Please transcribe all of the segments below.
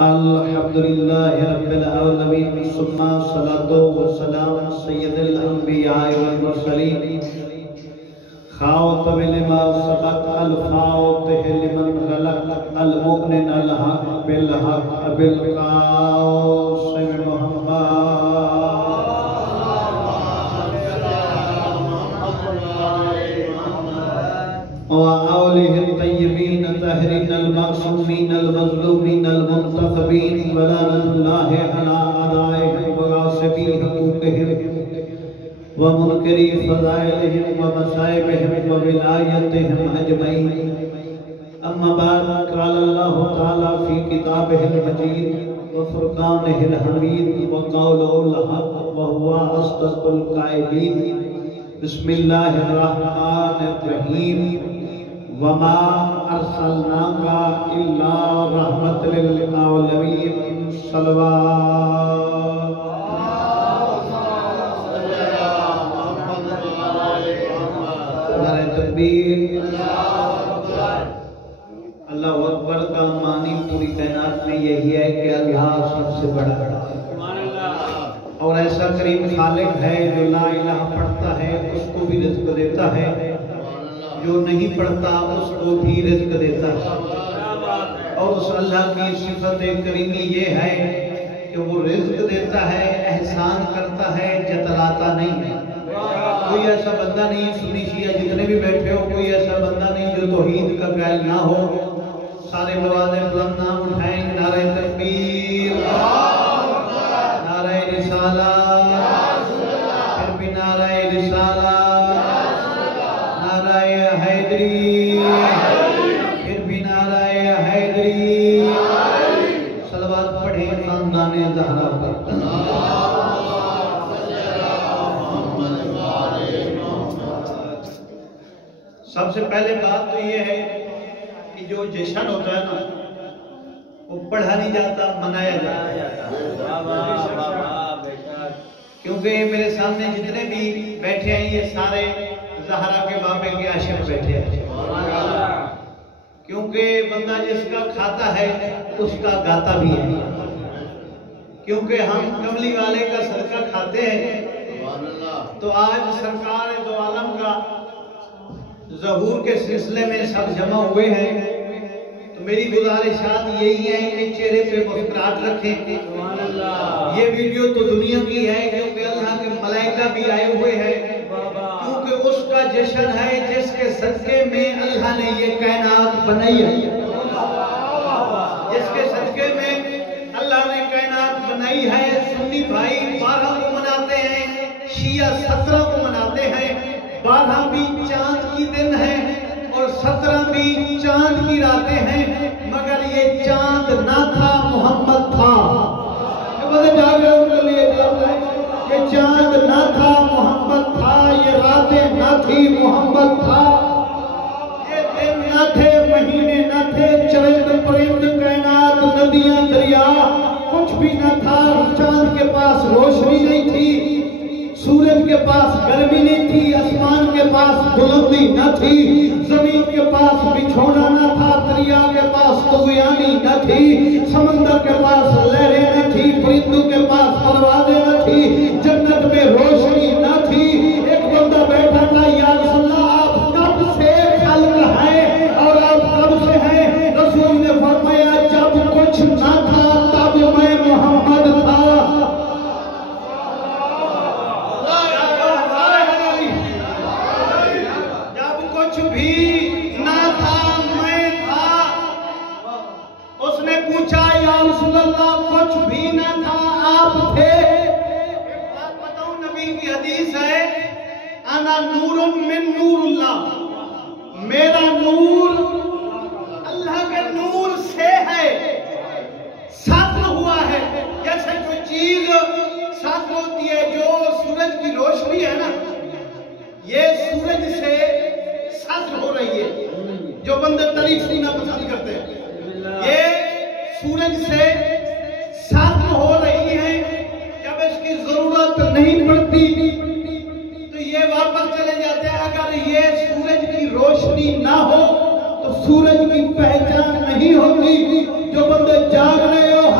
الحمدللہ رب العالمین ثم الصلاة والسلام سید الانبیاء والمرسلین خاوت لما سبق الفاتح لمن غلق المؤمن الحق بالحق بالقاسم محمد وآلہ الطیبین الطاہرین المعصومین المظلومین المنتخبین ولعنۃ اللہ علی اعدائہم وغاصبی حقوقہم ومنکری فضائلہم ومصائبہم وولایتہم اجمعین اما بعد قال اللہ تعالی فی کتابہ المجید وفرقانہ الحمید وقولہ الحق وہو اصدق القائلین بسم اللہ الرحمن الرحیم وما ارسلناک الا رحمت للعالمین صلوات نعرہ تکبیر اللہ اکبر کا معنی پوری کائنات میں یہی ہے کہ اللہ سب سے بڑا ہے اور ایسا کریم خالق ہے جو لا الہ پڑھتا ہے اس کو بھی رزق دیتا ہے جو نہیں پڑھتا اس کو بھی رزق دیتا ہے اور اس اللہ کی صفت کریمی یہ ہے کہ وہ رزق دیتا ہے احسان کرتا ہے جتلاتا نہیں ہے کوئی ایسا بندہ نہیں سنی شیعہ جتنے بھی بیٹھے ہو کوئی ایسا بندہ نہیں جو توحید کا قائل نہ ہو سارے مواد بلند نام اٹھائیں نعرہ تکبیر نعرہ رسالت پھر بھی نعرہ رسالت نعرہ حیدری پھر بھی نعرہ حیدری صلوات پڑھیں خاندان زہرا پر سب سے پہلے بات تو یہ ہے کہ جو جشن ہوتا ہے نا وہ پڑھا نہیں جاتا منایا جاتا کیونکہ میرے سامنے جتنے بھی بیٹھے ہیں یہ سارے زہرا کے بابے کے عاشق بیٹھے ہیں کیونکہ بندہ جس کا کھاتا ہے اس کا گاتا بھی ہے کیونکہ ہم کملی والے کا صدقہ کھاتے ہیں تو آج سرکار دو عالم کا ظہور کے سلسلے میں سب جمع ہوئے ہیں تو میری گزارشات یہی ہیں کہ چہرے پہ مسکراہٹ رکھیں یہ ویڈیو تو دنیا کی ہے کیونکہ اللہ کے ملائکہ بھی آئے ہوئے ہیں کیونکہ اس کا جشن ہے جس کے صدقے میں اللہ نے یہ کائنات بنائی ہے جس کے صدقے میں اللہ نے کائنات بنائی ہے سنی بھائی 12 کو مناتے ہیں شیعہ 17 کو مناتے ہیں 12 بھی چاند کی دن ہے اور 17 بھی چاند کی راتیں ہیں مگر یہ چاند نہ تھا محمد تھا یہ چاند نہ تھا محمد تھا یہ راتیں نہ تھی محمد تھا یہ دن نہ تھے مہینے نہ تھے چرند پرند کائنات ندیاں دریا کچھ بھی نہ تھا چاند کے پاس روشنی نہیں تھی سورج کے پاس گرمی نہیں تھی آسمان کے پاس بلندی نہ تھی زمین کے پاس بچھونا نہ تھا دریا کے پاس طغیانی نہ تھی سمندر کے پاس لہریں نہ تھی پرندوں کے پاس پروازیں نہ تھی جنت میں روشنی نہ تھی ایک بندہ بیٹھا تھا یا رسول اللہ آپ کب سے خلق ہیں اور آپ کب سے ہیں رسول نے فرمایا جب کچھ نہ تھا تب میں محمد تھا پوچھا یا رسول اللہ کچھ بھی نہ تھا آپ تھے ایک بات بتاؤں نبی کی حدیث ہے انا نور من نور اللہ میرا نور اللہ کے نور سے ہے ساتھ ہوا ہے جیسے کوئی چیز ساتھ ہوتی ہے جو سورج کی روشنی ہے نا یہ سورج سے ساتھ ہو رہی ہے جو بندے تعریف سننا پسند کرتے ہیں یہ سورج سے ساتھ ہو رہی ہے جب اس کی ضرورت نہیں پڑتی تو یہ واپس چلے جاتے ہیں اگر یہ سورج کی روشنی نہ ہو تو سورج کی پہچان نہیں ہوتی جو بندے جاگ رہے ہو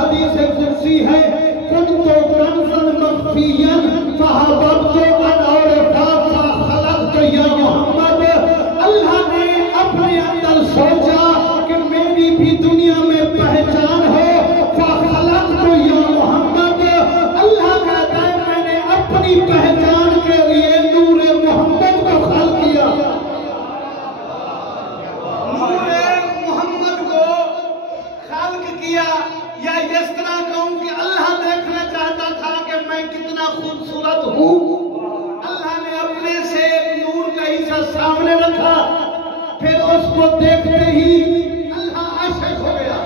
कुर्सी है कुन तो कंसन मख्फियन फहबत तो अन और फासा खलक तो या मोहम्मद। अल्लाह ने अपने अंदर सोचा कि मेरी भी दुनिया में पहचान हो, फखलक तो या मोहम्मद। अल्लाह कहता है मैंने अपनी पहचान के लिए नूरे मोहम्मद को खल किया। नूरे मोहम्मद को खल्क किया, या इस तरह कहूं कि अल्लाह देखना चाहता था कि मैं कितना खूबसूरत हूं। अल्लाह ने अपने से एक नूर का हिस्सा सामने रखा, फिर उसको देखते ही अल्लाह आशिक हो गया।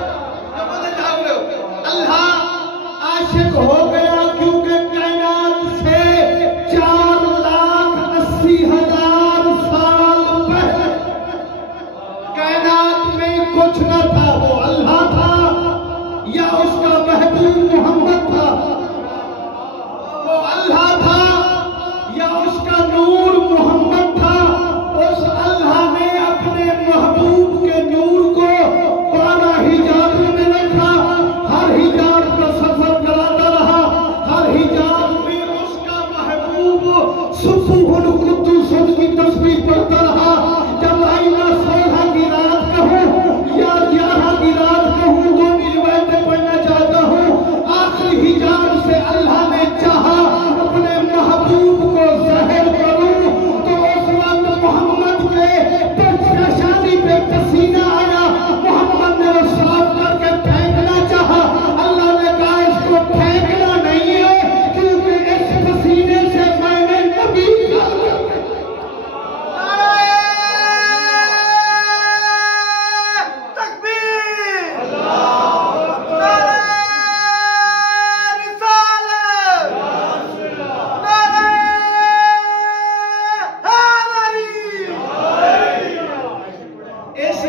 अल्लाह आशिक हो गया क्योंकि कायनात से 4,80,000 साल पहले कायनात में कुछ न था, वो अल्लाह था या उसका महबूब मोहम्मद था। वो अल्लाह था या उसका नूर मोहम्मद था। उस अल्लाह ने अपने महबूब के नूर को 12 हिजाब में रखा, हर हिजाब का सफर कराता रहा, हर हिजाब में उसका महबूब सुबहुल कुद्दूस की तस्बीह पढ़ता रहा। जब आईना 16 की रात कहूं या 11 की रात कहूं, दो रिवायतें पढ़ना चाहता हूं। आखिरी हिजाब से अल्लाह ने चाहा अपने महबूब को ज़ाहिर करूं, तो उस वक्त मोहम्मद के शादी पे पसीना आया। मोहम्मद ने वो साफ करके फेंकना चाहा, अल्लाह ने कहा इसको फेंकना नहीं है क्योंकि इस पसीने से मैंने नबी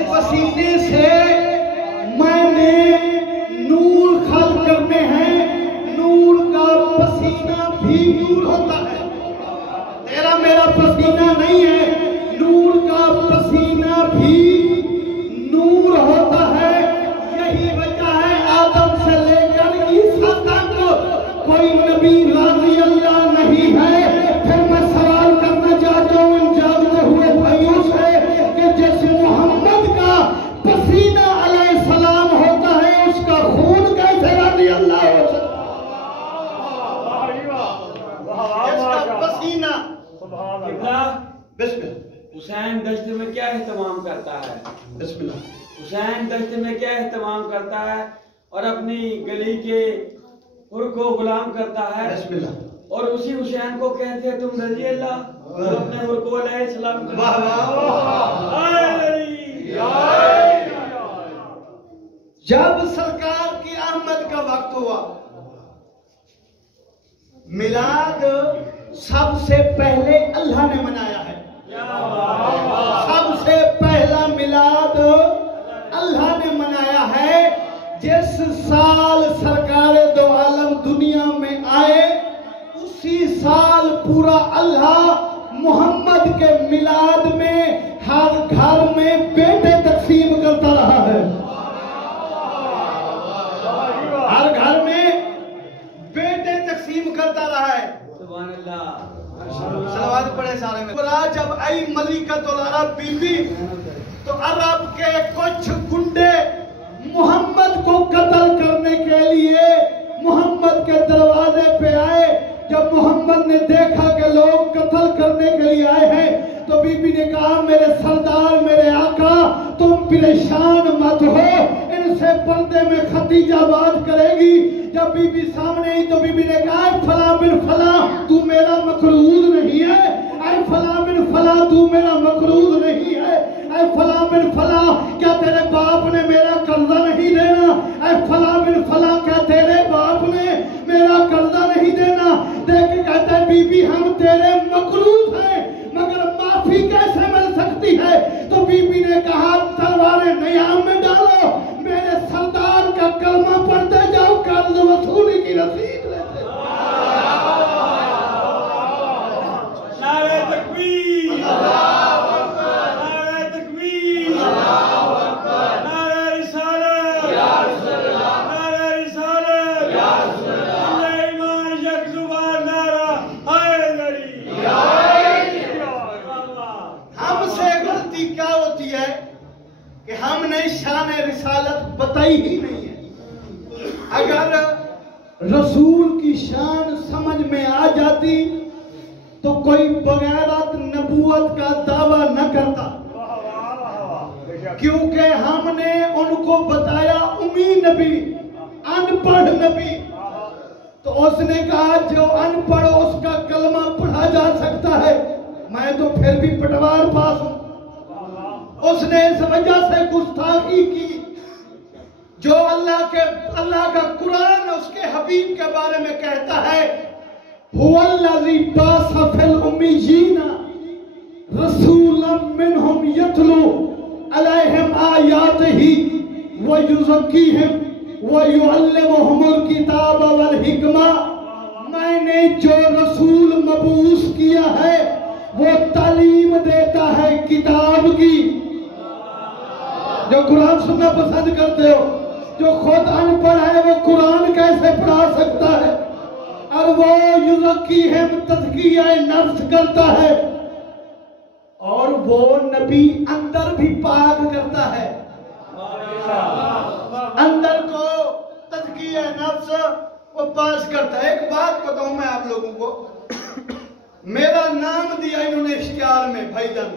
पसीने से मैंने नूर खल करने हैं। नूर का पसीना भी नूर होता है, तेरा मेरा पसीना नहीं है, नूर का पसीना भी नूर होता है। यही वजह है आदम से लेकर ईसा तक कोई नबी राज़ी अल्लाह नहीं है। फिर मैं सवाल करना चाहता हूँ इन जागते हुए भाइयों से कि जैसे मोहम्मद का पसीना अलैहिस्सलाम होता है, उसका खून कैसे राज़ी अल्लाह हो सकता? इसका पसीना हुसैन दश्त में क्या एहतमाम करता है? हुसैन दश्त में क्या एहतमाम करता है और अपनी गली के हुर को गुलाम करता है, और उसी हुसैन को कहते हैं तुम रज़ी अल्लाह, तो अपने हुर को अलैहिस्सलाम। जब सरकार की आमद का वक्त हुआ, मिलाद सबसे पहले अल्लाह ने मनाया है। सबसे पहला मिलाद अल्लाह ने मनाया है। जिस साल सरकार दो आलम दुनिया में आए, उसी साल पूरा अल्लाह मोहम्मद के मिलाद में हर घर में बेटे तकसीम करता रहा है। हर घर में बेटे तकसीम करता रहा है। सुभान अल्लाह। सलावत पढ़े सारे में। जब आई मलिकतुल अरब बीबी, तो अरब के कुछ गुंडे मोहम्मद को कत्ल करने के लिए मोहम्मद के दरवाजे पे आए। जब मोहम्मद ने देखा कि लोग कत्ल करने के लिए आए हैं, तो बीबी ने कहा मेरे सरदार, मेरे आका, तुम परेशान मत हो, इनसे पर्दे में खदीजा बात करेगी। जब बीबी सामने आई तो बीबी ने कहा फला बिन फला तू मेरा मकरूज नहीं है, ऐ फला बिन फला तू मेरा मकरूज नहीं है, ऐ फला बिन फला क्या तेरे बाप ने मेरा कर्जा नहीं देना, ऐ फला बिन फला क्या तेरे बाप ने मेरा कर्जा नहीं देना। देख कहता है बीबी हम तेरे मकरूज हैं, मगर माफी कैसे मिल सकती है? तो बीबी ने कहा तलवारें नियाम में डालो, मेरे सरदार का कलमा पढ़ते जाओ, कर्ज वसूली की रसीद लेते। नारे तकबीर, नारे तकबीर, नारे रिसालत, नारे रिसालत। हमने शान रिसालत बताई ही नहीं है। अगर रसूल की शान समझ में आ जाती तो कोई बगैरत नबूवत का दावा न करता, क्योंकि हमने उनको बताया उम्मी नबी, अनपढ़ नबी। तो उसने कहा जो अनपढ़ उसका कलमा पढ़ा जा सकता है, मैं तो फिर भी पटवार पास हूं। उसने इस वजह से गुस्ताखी की। जो अल्लाह का कुरान उसके हबीब के बारे में कहता है, हुवल्लज़ी बाअसा फ़िल उम्मिय्यीना रसूलन मिनहुम यतलू अलैहिम आयातिही व युज़क्कीहिम व युअल्लिमुहुमुल किताब वल हिकमा। मैंने जो रसूल मबूस किया है वो तालीम देता है किताब की। जो कुरान सुनना पसंद करते हो, जो खुद अनपढ़ है वो कुरान कैसे पढ़ा सकता है? और वो युज़क्कीहिम तज़किया नफ्स करता है, और वो नबी अंदर भी पाक करता है। अंदर को तज़किया नफ्स वो पास करता है। एक बात बताऊं मैं आप लोगों को, मेरा नाम दिया इन्होंने इश्तिहार में भाईजान।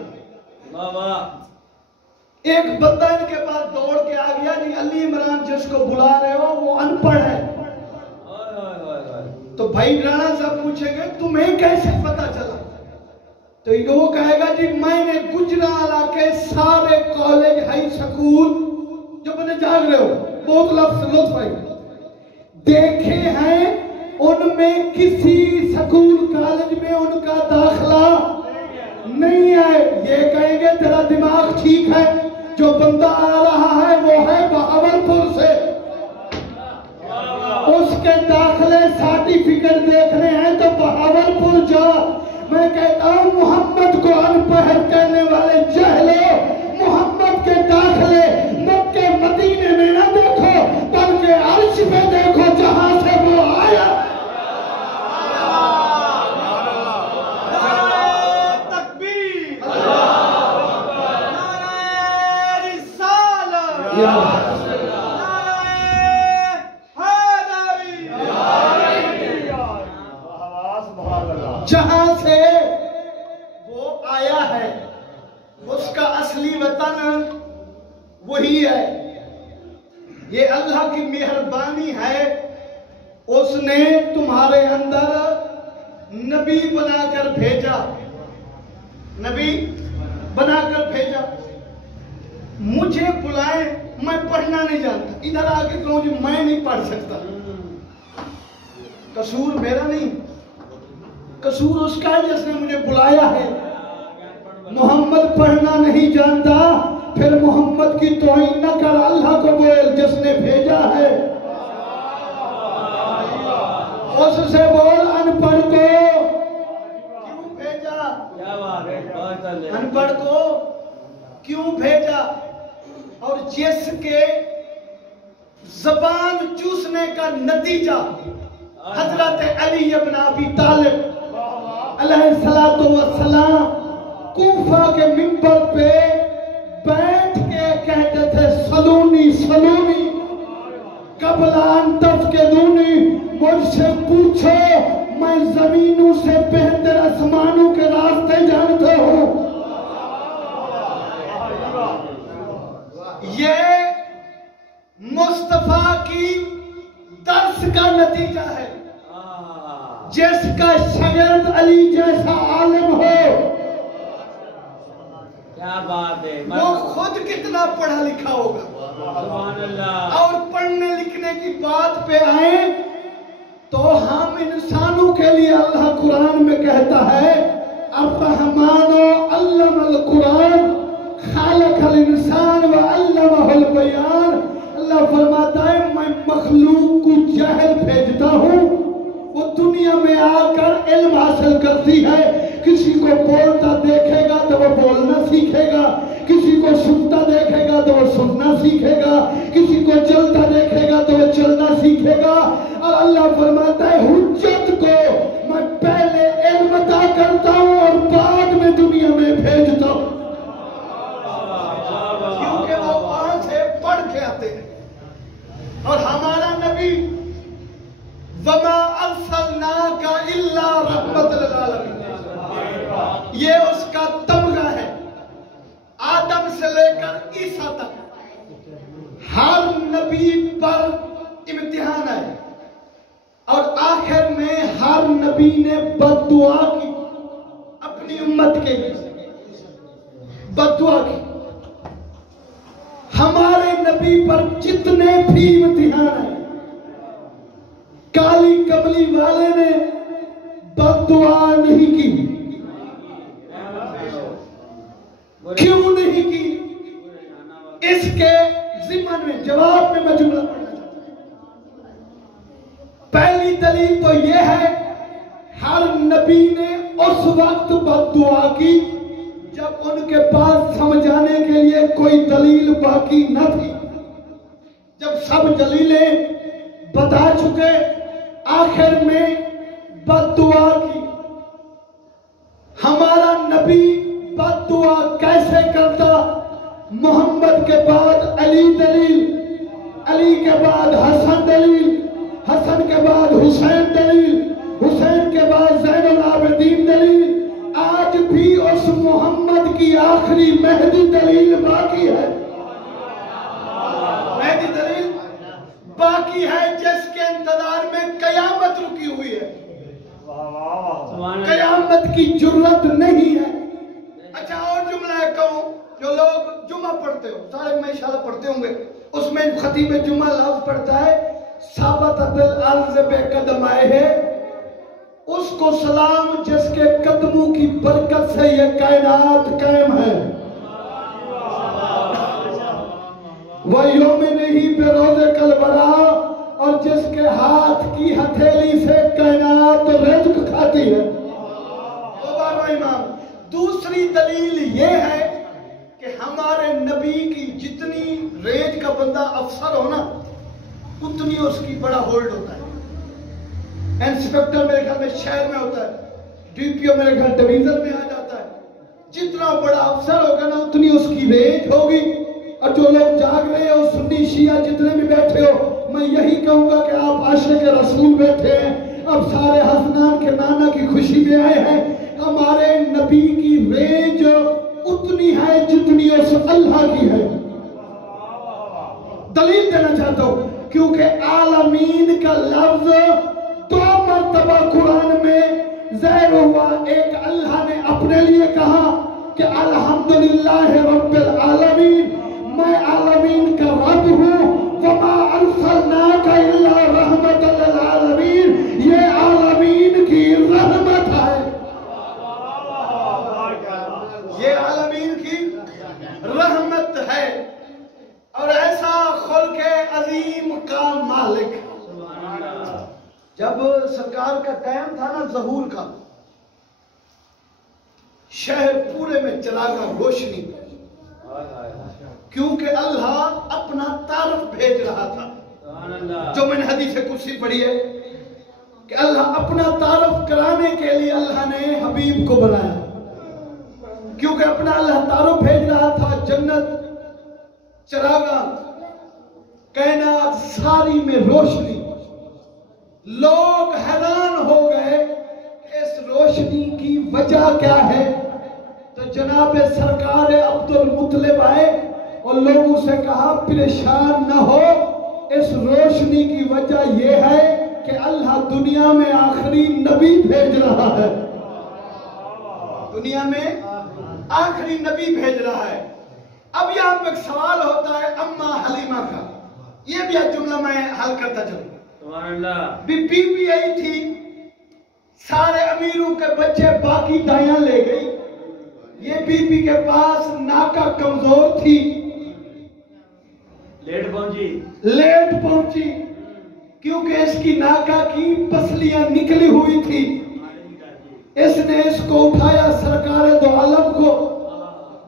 एक बंदा इनके पास दौड़ के आ गया, जी अली इमरान जिसको बुला रहे हो वो अनपढ़ है। तो भाई राणा साहब पूछेंगे तुम्हें कैसे पता चला? तो वो कहेगा जी मैंने गुजरावाला के सारे कॉलेज हाई स्कूल, जो बने जाग रहे हो बहुत लुत्फ भाई, देखे हैं, उनमें किसी स्कूल कॉलेज में उनका दाखला नहीं है। ये कहेंगे तेरा दिमाग ठीक है, जो बंदा आ रहा है वो है बहावलपुर से, उसके दाखले सर्टिफिकेट देखने हैं तो बहावलपुर जा। मैं कहता हूं मोहम्मद को अनपढ़ कहने वाले जहलो, मोहम्मद के दाखले मक्के मदीने में ना देखो बल्कि अर्श पे देखो जहां से वो आया। तकबीर, नारे रिसालत, जहां से वो आया है उसका असली वतन वही है। ये अल्लाह की मेहरबानी है, उसने तुम्हारे अंदर नबी बनाकर भेजा, नबी बनाकर भेजा। मुझे बुलाए, मैं पढ़ना नहीं जानता, इधर आके कहूं जी मैं नहीं पढ़ सकता, कसूर मेरा नहीं, कसूर उसका है जिसने मुझे बुलाया है। मोहम्मद पढ़ना नहीं जानता, फिर मोहम्मद की तौहीन न कर, अल्लाह को बोल जिसने भेजा है। उससे बोल अनपढ़ को क्यों भेजा, अनपढ़ को क्यों भेजा? और जिसके जबान चूसने का नतीजा हजरत अली इब्न अबी तालिब अलैहिस्सलातु वस्सलाम कूफा के मिंबर पे बैठ के कहते थे सलूनी सलूनी कबला अन तफ़क़िदूनी, मुझसे पूछो मैं जमीनों से बेहतर आसमानों के रास्ते जानता हूं। ये मुस्तफा की दर्स का नतीजा है। जिसका शागिर्द अली जैसा आलिम हो, क्या बात है, वो खुद कितना पढ़ा लिखा होगा। सुभान अल्लाह। और पढ़ने लिखने की बात पे आए तो हम इंसानों के लिए अल्लाह कुरान में कहता है अर्रहमानो अल्लमल कुरान खालकल इंसान व अल्लमहुल बयान। अल्लाह फरमाता है मैं मखलूक को जहल भेजता हूँ, वो दुनिया में आकर इल्म हासिल करती है। किसी को बोलता देखेगा तो वो बोलना सीखेगा, किसी को सुनता देखेगा तो वो सुनना सीखेगा, किसी को चलता देखेगा तो वो चलना सीखेगा। और अल्लाह फरमाता है हुज्जत को मैं पहले इल्म अता करता हूँ और बाद में दुनिया में भेजता हूँ, क्योंकि वो नबी पर इम्तिहान आए और आखिर में हर नबी ने बद्दुआ की, अपनी उम्मत के लिए बद्दुआ की। हमारे नबी पर जितने भी इम्तिहान आए, काली कमली वाले ने बद्दुआ नहीं की। क्यों नहीं की? इसके ज़िम्मन में जवाब में मैं जुमला पढ़ना चाहता हूं। पहली दलील तो यह है, हर नबी ने उस वक्त बद्दुआ की जब उनके पास समझाने के लिए कोई दलील बाकी न थी। जब सब दलीलें बता चुके, आखिर में बद्दुआ की। हमारा नबी बद्दुआ कैसे करता? मोहम्मद के बाद अली दलील, अली के बाद हसन दलील, हसन के बाद हुसैन दलील, हुसैन के बाद ज़ैनुल आबिदीन दलील। आज भी उस मोहम्मद की आखिरी मेहदी दलील बाकी है। मेहदी दलील बाकी है, जिसके इंतजार में कयामत रुकी हुई है। कयामत की जुर्रत नहीं है। अच्छा, और जुमला कहूं, जो लोग जुमा पढ़ते हो, सारे में इंशाअल्लाह पढ़ते होंगे, उसमें खतीब जुमा लफ्ज पढ़ता है साबत दिल अर्ज़ पे कदम आए हैं, उसको सलाम जिसके कदमों की बरकत से ये कायनात कायम है। वही में नहीं बेरोज़े कलबरा, और जिसके हाथ की हथेली से कायनात रिज़्क खाती है। इमाम, दूसरी दलील ये है कि हमारे नबी की जितनी रेंज का बंदा अफसर हो ना, उतनी उसकी बड़ा होल्ड होता है। इंस्पेक्टर मेरे ख्याल में शहर में होता है, डीपीओ मेरे ख्याल डिवीजन में आ जाता है। जितना बड़ा अफसर होगा ना, उतनी उसकी रेंज होगी। और जो लोग जाग रहे हो, सुन्नी शिया जितने भी बैठे हो, मैं यही कहूंगा कि आप आशिक़ रसूल बैठे हैं, अब सारे हसनान के नाना की खुशी में आए हैं। हमारे नबी की रेंज उतनी है जितनी उस अल्लाह की है। दलील देना चाहता हूं, क्योंकि आलमीन का लफ्ज 2 मरतबा कुरान में ज़ाहिर हुआ। एक अल्लाह ने अपने लिए कहा कि अल्हम्दुलिल्लाह रब्बिल आलमीन, मैं आलमीन का रब हूं। वमा अरसलनाका इल्ला रहमतल लिल आलमीन, ये आलमीन की रहमत है। ये आलमीन की रहमत है। और ऐसा खुल्क़े अजीम का मालिक। जब सरकार का टाइम था ना ज़हूर का, शहर पूरे में चरागा रोशनी, क्योंकि अल्लाह अपना तारफ भेज रहा था। जो मैंने हदीस कुर्सी पढ़ी है कि अल्लाह अपना तारफ कराने के लिए अल्लाह ने हबीब को बनाया, क्योंकि अपना अल्लाह तारफ भेज रहा था। जन्नत, चरागा, कायनात सारी में रोशनी। लोग हैरान हो गए इस रोशनी की वजह क्या है। तो जनाब सरकार अब्दुल मुत्तलिब आए और लोगों से कहा परेशान न हो, इस रोशनी की वजह यह है कि अल्लाह दुनिया में आखिरी नबी भेज रहा है। दुनिया में आखिरी नबी भेज रहा है। अब यहाँ पे एक सवाल होता है अम्मा हलीमा का, ये भी आज जुमला मैं हल करता चलूं। बीबी आई थी, सारे अमीरों के बच्चे बाकी दायां ले गई। ये बीबी के पास नाका कमजोर थी, लेट पहुंची क्योंकि इसकी नाका की पसलियां निकली हुई थी। इसने इसको उठाया सरकार दो आलम को,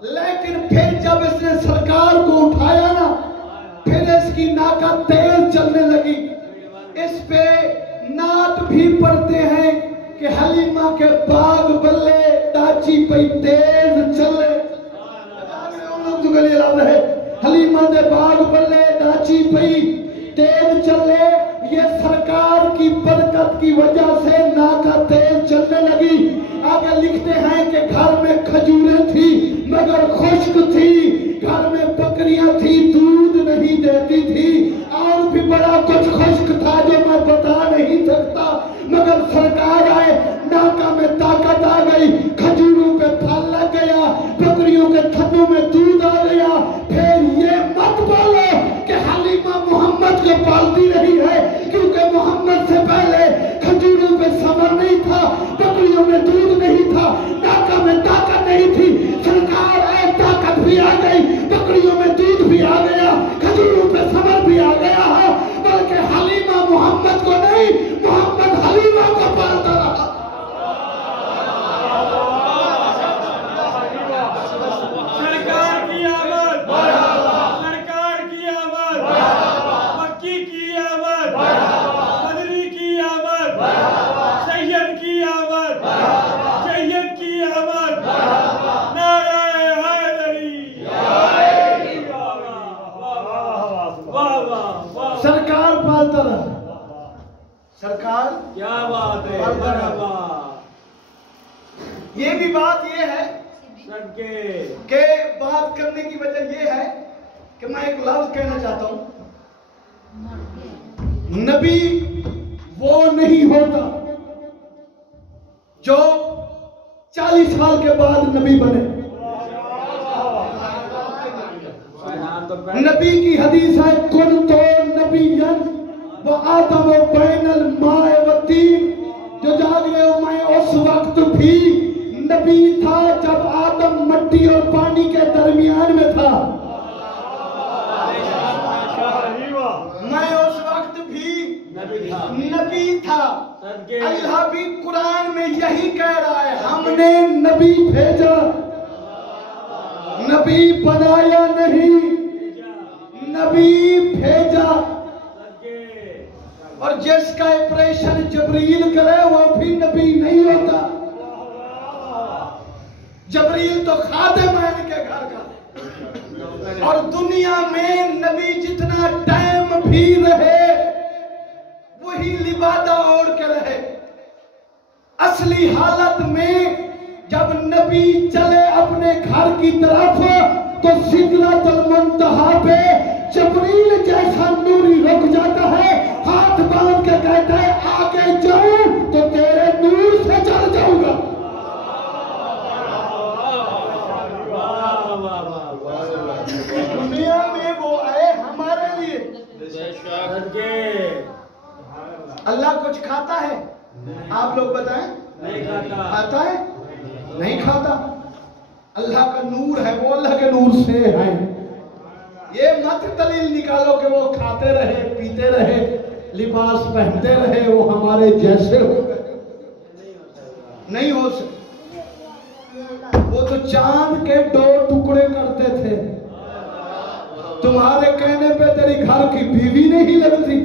लेकिन फिर जब इसने सरकार को उठाया ना, फिर इसकी नाका तेज चलने लगी। इस पे नाट भी पढ़ते हैं कि हलीमा के बाग बल्ले डाची पे तेज चले। हलीमा के बाग बल्ले डाची पे तेज चले। ये सरकार की बरकत की वजह से नाका तेज चलने लगी। आगे लिखते हैं कि घर में खजूरें थी मगर खुश्क थी, घर में बकरियां थी दूध नहीं देती थी। محمد کو پالتی رہی ہے، کیونکہ محمد سے پہلے کھجوروں پہ ثمر نہیں تھا، بکریوں میں دودھ نہیں تھا، ڈاکہ میں طاقت نہیں تھی۔ سرکار آئے، طاقت بھی آ گئی، بکریوں میں دودھ بھی آ گیا، کھجوروں پہ ثمر بھی آ گیا ہے، بلکہ حلیمہ محمد کو نہیں، محمد حلیمہ کو پالتا رہا۔ سرکار کی آمد، سرکار کی آمد، مکی کی آمد، مدنی کی آمد، سید کی آمد، سید کی آمد، نعرہ حیدری، واہ واہ واہ، سرکار پالتا رہا۔ سرکار کیا بات ہے، پالتا رہا۔ مرحبا۔ یہ بھی بات یہ ہے صدقے کہ بات کرنے کی وجہ یہ ہے کہ میں ایک لفظ کہنا چاہتا ہوں، نبی وہ نہیں ہوتا جو 40 سال کے بعد نبی بنے۔ نبی کی حدیث ہے کنتو نبیا وآدم بین الماء والطین، جو جاگ رہے ہو میں اس وقت بھی نبی تھا جب آدم مٹی اور پانی کے درمیان میں تھا۔ میں اس وقت بھی نبی تھا۔ اللہ بھی قرآن میں یہی کہہ رہا ہے، ہم نے نبی بھیجا، نبی بنایا نہیں، نبی بھیجا۔ اور جس کا آپریشن جبریل کرے وہ بھی نبی نہیں ہوتا۔ جبریل تو خادم ہے ان کے گھر کا، اور دنیا میں نبی جتنا ٹائم بھی رہے وہی لبادہ اوڑھ کے رہے۔ اصلی حالت میں جب نبی چلے اپنے گھر کی طرف تو سدرۃ المنتہا پہ جبریل جیسا نوری رک جاتا ہے، ہاتھ باندھ کے کہتا ہے آگے جاؤں تو تیرے نور سے چل جاؤں گا۔ دنیا میں وہ آئے ہمارے لیے۔ اللہ کچھ کھاتا ہے؟ آپ لوگ بتائیں، نہیں کھاتا، کھاتا ہے؟ نہیں کھاتا۔ اللہ کا نور ہے، وہ اللہ کے نور سے ہے۔ یہ مت دلیل نکالو کہ وہ کھاتے رہے، پیتے رہے، لباس پہنتے رہے، وہ ہمارے جیسے ہو گئے، نہیں ہو سکتے۔ وہ تو چاند کے 2 ٹکڑے کرتے تھے، تمہارے کہنے پہ تیری گھر کی بیوی نہیں لگتی۔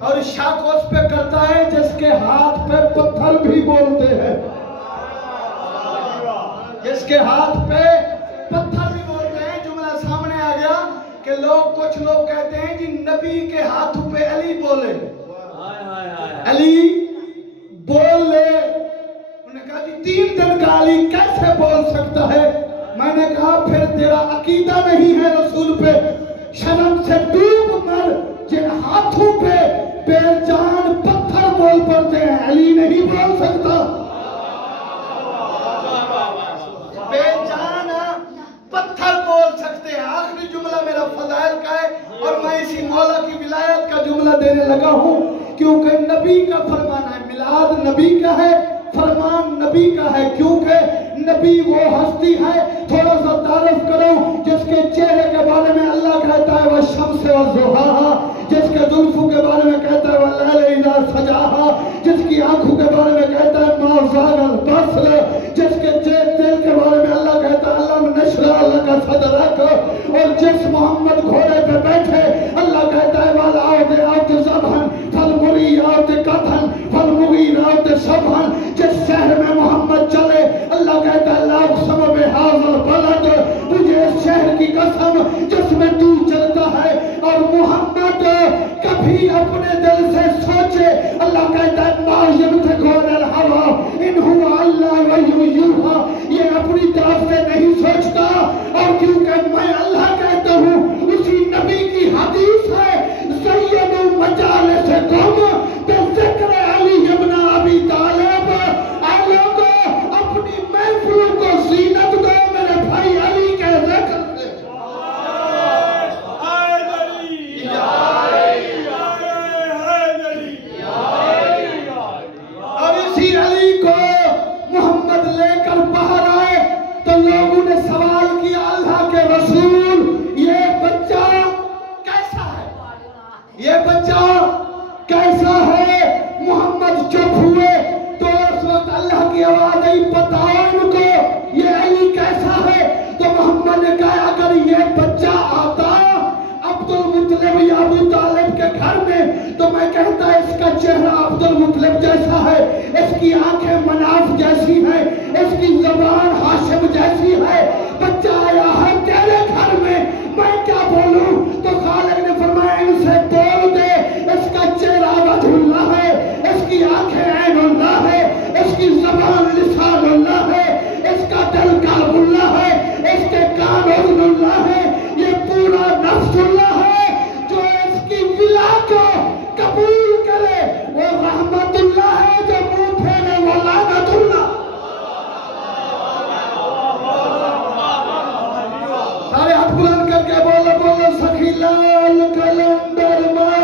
اور شک اس پہ کرتا ہے جس کے ہاتھ پہ پتھر بھی بولتے ہیں، جس کے ہاتھ پہ پتھر بھی بولتے ہیں۔ جملہ سامنے آ گیا کہ کچھ لوگ کہتے ہیں جی نبی کے ہاتھوں پہ علی بولے، علی بول لے۔ انہوں نے کہا جی 3 دن کا علی کیسے بول سکتا ہے؟ میں نے کہا پھر تیرا عقیدہ نہیں ہے رسول پہ، شرم سے ڈوب مر۔ جن ہاتھوں پہ بے جان پتھر بول پڑتے ہیں علی نہیں بول سکتا۔ بے جان پتھر بول سکتے ہیں۔ آخری جملہ میرا فضائل کا ہے اور میں اسی مولا کی ولایت کا جملہ دینے لگا ہوں، کیونکہ نبی کا فرمان ہے، میلاد نبی کا ہے، فرمان نبی کا ہے، کیونکہ نبی وہ ہستی ہے۔ تھوڑا سا تعارف کرو، جس کے چہرے کے بارے میں اللہ کہتا ہے والشمس والضحاہا، جس کے زلفوں کے بارے میں کہتا ہے واللیل اذا سجاہا، جس کی آنکھوں کے بارے میں کہتا ہے ما زاغ البصر، جس کے دل کے بارے میں اللہ کہتا ہے الم نشرح لک صدرک، اور جس محمد گھوڑے پہ بیٹھے اللہ کہتا ہے والعادیات ضبحا فالمریات قدحا فالمغیرات صبحا، جس شہر میں محمد چلے اللہ کہتا ہے لا اقسم بہذا البلد، مجھے اس شہر کی قسم جس میں تو چلتا ہے۔ اور محمد کبھی اپنے دل سے سوچے، اللہ کہتا ہے ما ينطق عن الهوى ان هو الا وحی یوحی، یہ اپنی طرف سے نہیں سوچتا، اور کیونکہ میں اللہ کہتا ہوں اسی है। मोहम्मद चुप हुए तो उस वक्त अल्लाह की आवाज आई, बताओ इनको ये अली कैसा है। तो मोहम्मद ने कहा अगर ये बच्चा आता अब्दुल मुत्तलिब या अबू तालिब के घर में तो मैं कहता इसका चेहरा अब्दुल मुत्तलिब जैसा है, इसकी आंखें मनाफ जैसी हैं, इसकी ज़बान हाशिम जैसी है। बच्चा आया है तेरे घर में, मैं क्या बोलूं। तो खालिद ने फरमाया इनसे बोल दे इसका चेहरा वजहुल्लाह है, इसकी आंखें ऐनुल्लाह है, इसकी ज़बान लिसानुल्लाह है, इसका दिल काबुल्लाह है, इसके कान उज़्नुल्लाह है, ये पूरा नफ्सुल्लाह है। जो इसकी विला को कबूल करे वो रहमतुल्लाह है, जो मुंह फेरे वो लानतुल्लाह। सारे हाथ बुलंद करके बोलो बोलो सखी लाल कलंदर माँ।